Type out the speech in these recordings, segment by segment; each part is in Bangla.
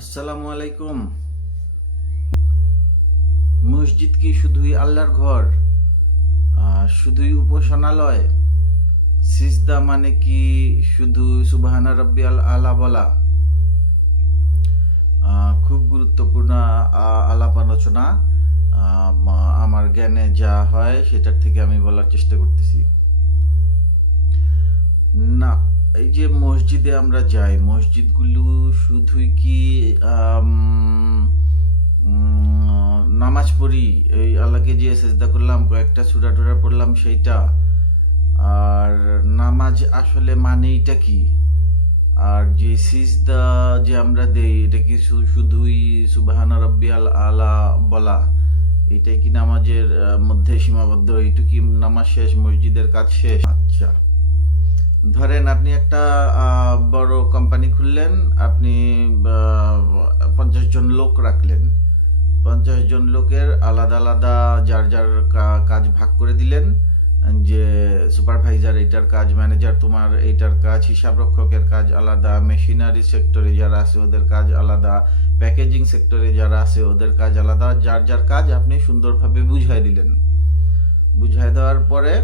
আসসালামু আলাইকুম। মসজিদ কি শুধুই আল্লাহর ঘর? শুধুই উপাসনালয়? সিজদা মানে কি শুধু সুবাহানা রব্বি আল আলা বলা? খুব গুরুত্বপূর্ণ আলাপ আলোচনা। আমার জ্ঞানে যা হয় সেটার থেকে আমি বলার চেষ্টা করতেছি। না এই যে মসজিদে আমরা যাই, মসজিদগুলো শুধুই কি নামাজ পড়ি? এই আল্লাহকে যে সেজদা করলাম, কয়েকটা সুরা টুরা পড়লাম, সেইটা। আর নামাজ আসলে মানে মানেইটা কি? আর যে সিজদা যে আমরা দেই, এটা কি শুধুই সুবাহানা রব্বি আল আলা বলা? এটাই কি নামাজের মধ্যে সীমাবদ্ধ? এইটুকি নামাজ শেষ, মসজিদের কাজ শেষ? আচ্ছা। ধরেন আপনি একটা বড় কোম্পানি খুললেন, আপনি পঞ্চাশ জন লোক রাখলেন। পঞ্চাশ জন লোকের আলাদা আলাদা যার যার কাজ ভাগ করে দিলেন, যে সুপারভাইজার এইটার কাজ ম্যানেজার তোমার এইটার কাজ, হিসাব রক্ষকের কাজ আলাদা মেশিনারি সেক্টরে যারা আছে ওদের কাজ আলাদা প্যাকেজিং সেক্টরে যারা আছে ওদের কাজ আলাদা, যার যার কাজ আপনি সুন্দরভাবে বুঝাই দিলেন। বুঝাই দেওয়ার পরে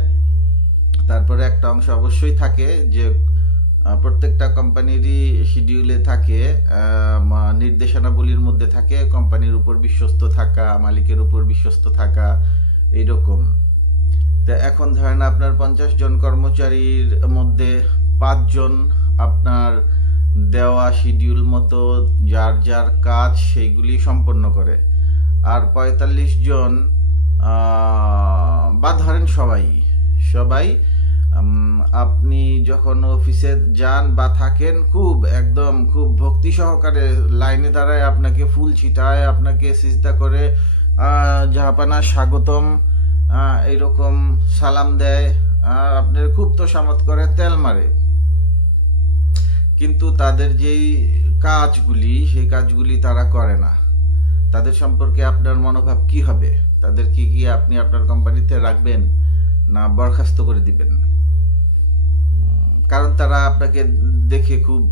তারপরে একটা অংশ অবশ্যই থাকে যে প্রত্যেকটা কোম্পানিরই শিডিউলে থাকে নির্দেশনাবলীর মধ্যে থাকে, কোম্পানির উপর বিশ্বস্ত থাকা, মালিকের উপর বিশ্বস্ত থাকা, এইরকম। তা এখন ধরেন আপনার পঞ্চাশ জন কর্মচারীর মধ্যে পাঁচজন আপনার দেওয়া শিডিউল মতো যার যার কাজ সেইগুলি সম্পন্ন করে। আর পঁয়তাল্লিশ জন বা ধরেন সবাই। সবাই আপনি যখন অফিসে যান বা থাকেন, খুব একদম খুব ভক্তি সহকারে লাইনে দাঁড়ায় আপনাকে ফুল ছিটায়, আপনাকে সিজদা করে জাহাপানা স্বাগতম এরকম সালাম দেয়, আর আপনার খুব তো সামত করে, তেল মারে। কিন্তু তাদের যেই কাজগুলি, সেই কাজগুলি তারা করে না। তাদের সম্পর্কে আপনার মনোভাব কি হবে? তাদের কি কি আপনি আপনার কোম্পানিতে রাখবেন? না বরখাস্ত করে দিবেন কারণ তারা আপনাকে দেখে খুব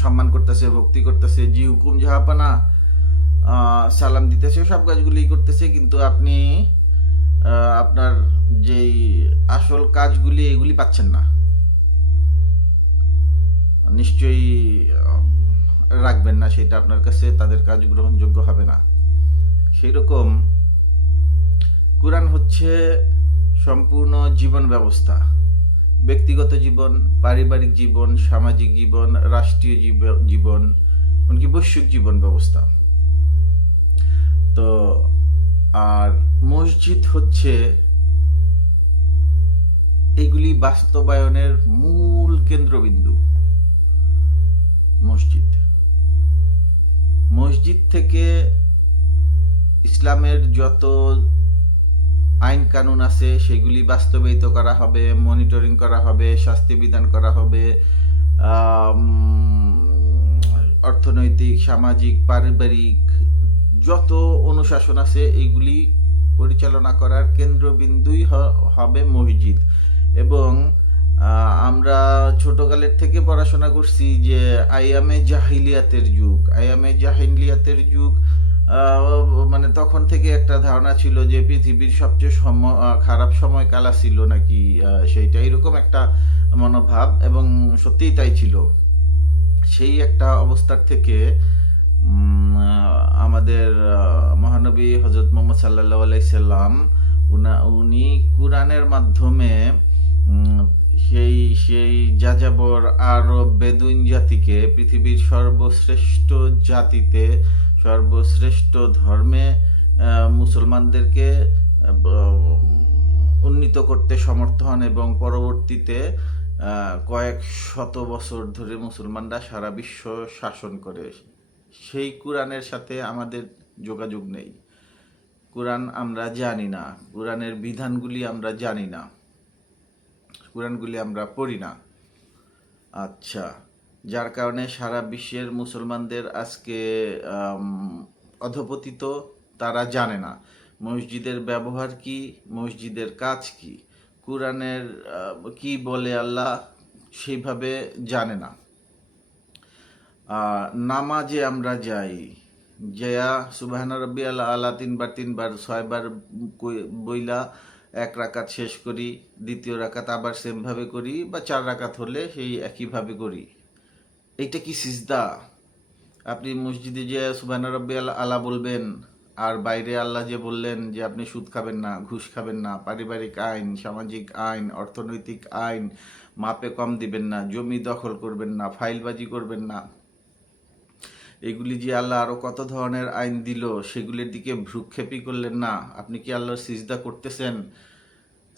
সম্মান করতেছে, ভক্তি করতেছে, জি হুকুম জাহাপানা সালাম দিতেছে, সব কাজগুলি করতেছে, কিন্তু আপনি আপনার যেই আসল কাজগুলি, এগুলি পাচ্ছেন না। নিশ্চয়ই রাখবেন না, সেটা আপনার কাছে তাদের কাজ গ্রহণযোগ্য হবে না। সেই রকম কোরআন হচ্ছে সম্পূর্ণ জীবন ব্যবস্থা। ব্যক্তিগত জীবন, পারিবারিক জীবন, সামাজিক জীবন, রাষ্ট্রীয় জীব- জীবন, এমনকি বৈশ্বিক জীবন ব্যবস্থা। তো, আর মসজিদ হচ্ছে এগুলি বাস্তবায়নের মূল কেন্দ্রবিন্দু। মসজিদ। মসজিদ থেকে ইসলামের যত আইন কানুন আছে, সেগুলি বাস্তবায়িত করা হবে মনিটরিং করা হবে, শাস্তি বিধান করা হবে অর্থনৈতিক, সামাজিক, পারিবারিক, যত অনুশাসন আছে এইগুলি পরিচালনা করার কেন্দ্রবিন্দুই হবে মসজিদ। এবং আমরা ছোটকালের থেকে পড়াশোনা করছি যে আইয়ামে জাহিলিয়াতের যুগ। আইয়ামে জাহিলিয়াতের যুগ মানে তখন থেকে একটা ধারণা ছিল যে পৃথিবীর সবচেয়ে সম খারাপ সময়কাল ছিল নাকি সেইটা এরকম একটা মনোভাব এবং সত্যিই তাই ছিল। সেই একটা অবস্থার থেকে আমাদের মহানবী হজরত মোহাম্মদ সাল্লাহ আলাইসাল্লাম উনা, উনি কোরআনের মাধ্যমে সেই সেই যাযাবর আরব বেদুইন জাতিকে, পৃথিবীর সর্বশ্রেষ্ঠ জাতিতে সর্বশ্রেষ্ঠ ধর্মে মুসলমানদেরকে উন্নীত করতে সমর্থ হন এবং পরবর্তীতে কয়েক শত বছর ধরে মুসলমানরা সারা বিশ্ব শাসন করে। সেই কোরআনের সাথে আমাদের যোগাযোগ নেই। কোরআন আমরা জানি না। কোরআনের বিধানগুলি আমরা জানি না। কোরআনগুলি আমরা পড়ি না। আচ্ছা। যার কারণে সারা বিশ্বের মুসলমানদের আজকে অধপতিত তারা জানে না। মসজিদের ব্যবহার কি? মসজিদের কাজ কি? কোরআনের কি বলে আল্লাহ? সেইভাবে জানে না। নামাজে আমরা যাই। জয়া সুবাহানা রব্বি আল্লাহ আল্লাহ তিনবার তিনবার, ছয়বার বইলা এক রাকাত শেষ করি, দ্বিতীয় রাকাত আবার সেমভাবে করি বা চার রাকাত হলে সেই একইভাবে করি। এইটা কি সিজদা? আপনি মসজিদে যে সুবাহানা রব্বি আল্লাহ বলবেন, আর বাইরে আল্লাহ যে বললেন যে আপনি সুদ খাবেন না, ঘুষ খাবেন না, পারিবারিক আইন, সামাজিক আইন, অর্থনৈতিক আইন মাপে কম দিবেন না, জমি দখল করবেন না, ফাইলবাজি করবেন না। এগুলি যে আল্লাহ আরও কত ধরনের আইন দিল, সেগুলির দিকে ভ্রুক্ষেপই করলেন না। আপনি কি আল্লাহর সিজদা করতেছেন?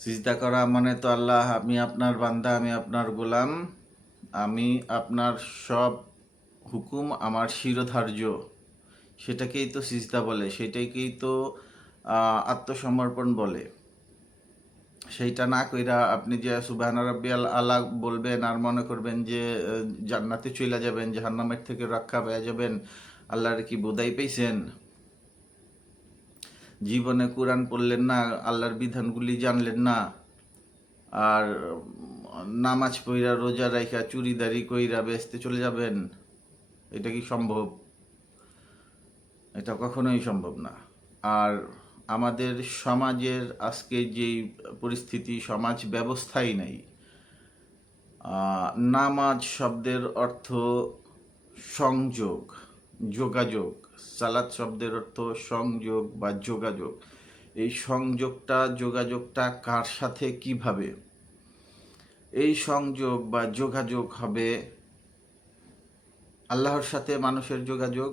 সিজদা করা মানে তো আল্লাহ, আমি আপনার বান্দা, আমি আপনার গোলাম। আমি আপনার সব হুকুম, আমার শিরোধার্য। সেটাকেই তো সিজদা বলে, সেটাকেই তো আত্মসমর্পণ বলে। সেইটা না কইরা আপনি যে সুবাহান রাব্বিয়াল আলা বলবেন আর মনে করবেন যে জান্নাতে চলে যাবেন, জাহান্নামের থেকে রক্ষা পেয়ে যাবেন, আল্লাহর কি বোধাই পেয়েছেন? জীবনে কোরআন পড়লেন না, আল্লাহর বিধানগুলি জানলেন না। আর নামাজ পইরা রোজা রাইখা চুরিদারি কইরা বেসতে চলে যাবেন, এটা কি সম্ভব? এটা কখনোই সম্ভব না। আর আমাদের সমাজের আজকে যেই পরিস্থিতি, সমাজ ব্যবস্থাই নাই নামাজ শব্দের অর্থ সংযোগ, যোগাযোগ। সালাদ শব্দের অর্থ সংযোগ বা যোগাযোগ। এই সংযোগটা, যোগাযোগটা কার সাথে, কীভাবে? এই সংযোগ বা যোগাযোগ হবে আল্লাহর সাথে মানুষের যোগাযোগ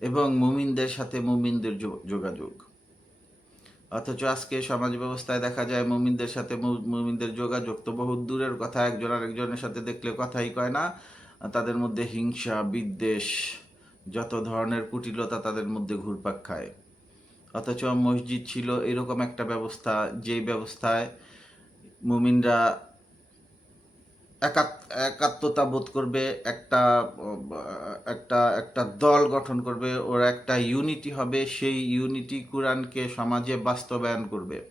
এবং মুমিনদের সাথে মুমিনদের যোগাযোগ। অথচ আজকে সমাজ ব্যবস্থায় দেখা যায় মুমিনদের সাথে মুমিনদের যোগাযোগ তো বহু দূরের কথা, একজন আরেকজনের সাথে দেখলে কথাই কয় না। তাদের মধ্যে হিংসা, বিদ্বেষ, যত ধরনের কুটিলতা তাদের মধ্যে ঘুরপাক খায়। অথচ মসজিদ ছিল এরকম একটা ব্যবস্থা যেই ব্যবস্থায় মুমিনরা একাত- একাত্মতা বোধ করবে একটা একটা একটা দল গঠন করবে ওর একটা ইউনিটি হবে সেই ইউনিটি কোরআনকে সমাজে বাস্তবায়ন করবে।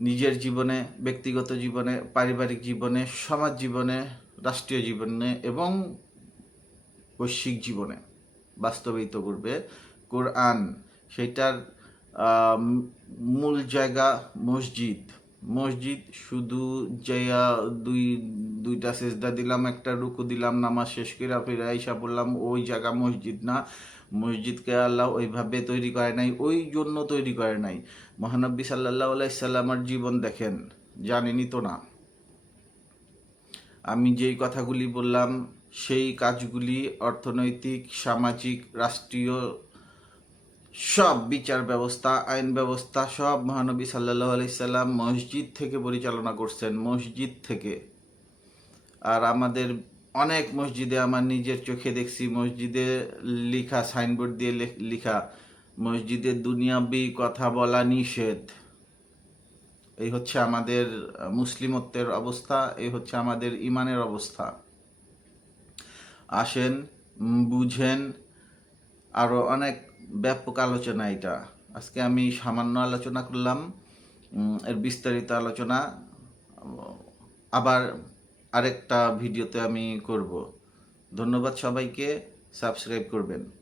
নিজের জীবনে ব্যক্তিগত জীবনে পারিবারিক জীবনে সমাজ জীবনে রাষ্ট্রীয় জীবনে এবং বৈশ্বিক জীবনে বাস্তবায়িত করবে কোরআন। আহ, মূল জায়গা মসজিদ। মসজিদ শুধু যাইয়া দুই, দুইটা সেজদা দিলাম, একটা রুকু দিলাম, নামাজ শেষ করে ফিরে আইসা বললাম, ওই জায়গা মসজিদ না। মসজিদকে আল্লাহ ওইভাবে তৈরি করে নাই, ওই জন্য তৈরি করে নাই। মহানব্বী সাল্লাহ আলাইসাল্লামার জীবন দেখেন, জানেনই তো না। আমি যেই কথাগুলি বললাম, সেই কাজগুলি অর্থনৈতিক, সামাজিক, রাষ্ট্রীয় সব বিচার ব্যবস্থা, আইন ব্যবস্থা সব মহানবী সাল্লাহ আলাইসাল্লাম মসজিদ থেকে পরিচালনা করছেন, মসজিদ থেকে। আর আমাদের অনেক মসজিদে আমার নিজের চোখে দেখছি, মসজিদে লিখা সাইনবোর্ড দিয়ে লিখা, মসজিদে দুনিয়াবি কথা বলা নিষেধ। এই হচ্ছে আমাদের মুসলিমত্বের অবস্থা, এই হচ্ছে আমাদের ইমানের অবস্থা। আসেন বুঝেন, আরও অনেক ব্যাপক আলোচনা এটা। আজকে আমি সামান্য আলোচনা করলাম এর বিস্তারিত আলোচনা। আবার আরেকটা ভিডিওতে আমি করব। ধন্যবাদ সবাইকে, সাবস্ক্রাইব করবেন।